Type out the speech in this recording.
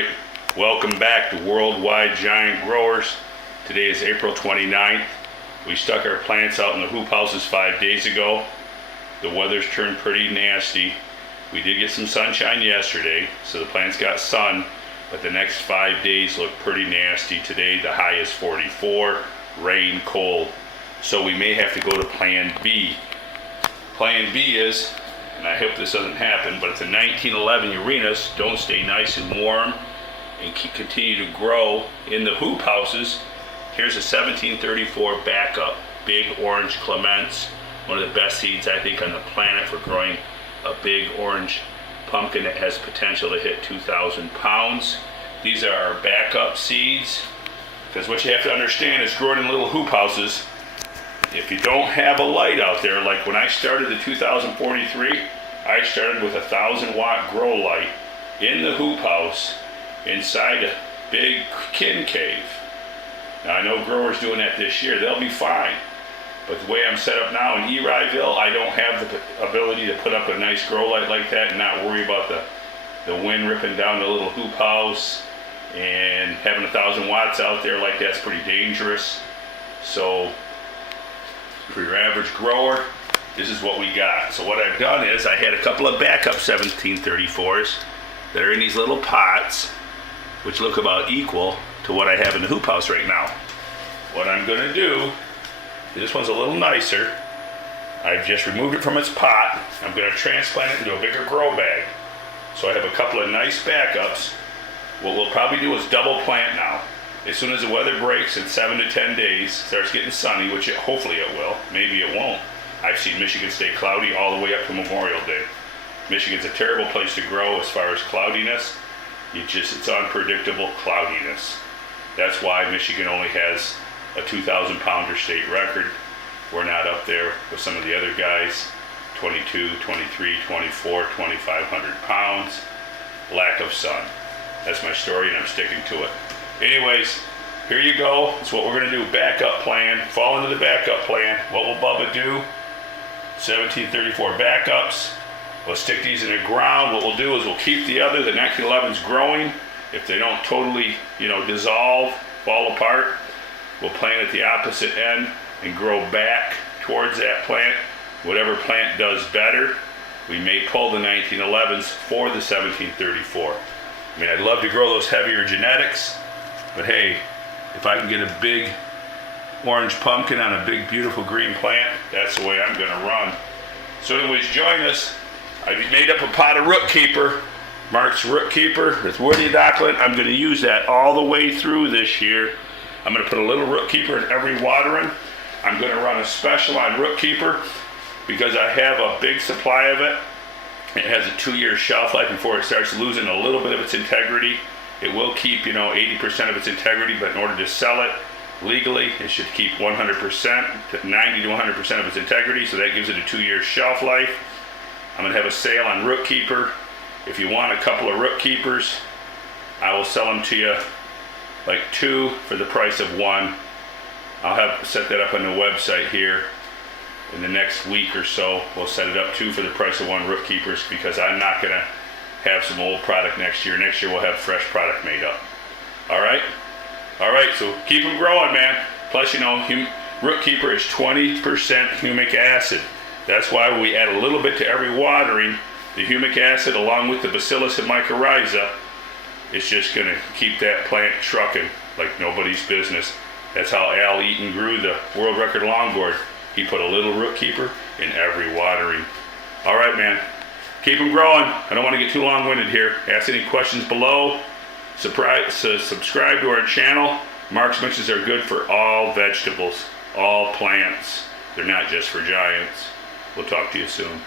Alright, welcome back to Worldwide Giant Growers. Today is April 29th. We stuck our plants out in the hoop houses 5 days ago. The weather's turned pretty nasty. We did get some sunshine yesterday, so the plants got sun, but the next 5 days look pretty nasty. Today the high is 44, rain, cold. So we may have to go to Plan B. Plan B is, and I hope this doesn't happen, but if the 1911 Uranus don't stay nice and warm and continue to grow in the hoop houses, here's a 1734 backup, big orange Clements, one of the best seeds I think on the planet for growing a big orange pumpkin that has potential to hit 2,000 pounds. These are our backup seeds, because what you have to understand is growing in little hoop houses, if you don't have a light out there, like when I started the 2043, I started with a 1,000-watt grow light in the hoop house inside a big kin cave. Now I know growers doing that this year, they'll be fine. But the way I'm set up now in Eriville, I don't have the ability to put up a nice grow light like that and not worry about the wind ripping down the little hoop house, and having 1,000 watts out there like that's pretty dangerous. So for your average grower, this is what we got. So what I've done is I had a couple of backup 1734s that are in these little pots, which look about equal to what I have in the hoop house right now. What I'm going to do, this one's a little nicer. I've just removed it from its pot. I'm going to transplant it into a bigger grow bag. So I have a couple of nice backups. What we'll probably do is double plant now. As soon as the weather breaks in 7 to 10 days, starts getting sunny, which hopefully it will, maybe it won't. I've seen Michigan stay cloudy all the way up to Memorial Day. Michigan's a terrible place to grow as far as cloudiness. It's unpredictable cloudiness. That's why Michigan only has a 2,000 pounder state record. We're not up there with some of the other guys, 22, 23, 24, 2,500 pounds. Lack of sun. That's my story and I'm sticking to it. Anyways, here you go. That's what we're going to do. Backup plan. Fall into the backup plan. What will Bubba do? 1734 backups. We'll stick these in the ground. What we'll do is we'll keep the 1911s growing. If they don't totally, dissolve, fall apart, we'll plant at the opposite end and grow back towards that plant. Whatever plant does better, we may pull the 1911s for the 1734. I mean, I'd love to grow those heavier genetics, but hey, if I can get a big orange pumpkin on a big, beautiful green plant, that's the way I'm going to run. So anyways, join us. I made up a pot of Root Keeper, Mark's Root Keeper with woody docklet. I'm going to use that all the way through this year. I'm going to put a little Root Keeper in every watering. I'm going to run a special on Root Keeper because I have a big supply of it. It has a 2-year shelf life before it starts losing a little bit of its integrity. It will keep, 80% of its integrity, but in order to sell it legally, it should keep 100%, 90 to 100% of its integrity, so that gives it a 2-year shelf life. I'm going to have a sale on Root Keeper. If you want a couple of Root Keepers, I will sell them to you like 2 for the price of 1. I'll have set that up on the website here in the next week or so. We'll set it up 2 for the price of 1 Root Keepers, because I'm not going to have some old product next year. Next year we'll have fresh product made up. All right, so keep them growing, man. Plus, Root Keeper is 20% humic acid. That's why we add a little bit to every watering. The humic acid, along with the bacillus and mycorrhiza, is just going to keep that plant trucking like nobody's business. That's how Al Eaton grew the world record longboard. He put a little Root Keeper in every watering. All right, man. Keep them growing. I don't want to get too long-winded here. Ask any questions below. Subscribe to our channel. Mark's mixes are good for all vegetables, all plants. They're not just for giants. We'll talk to you soon.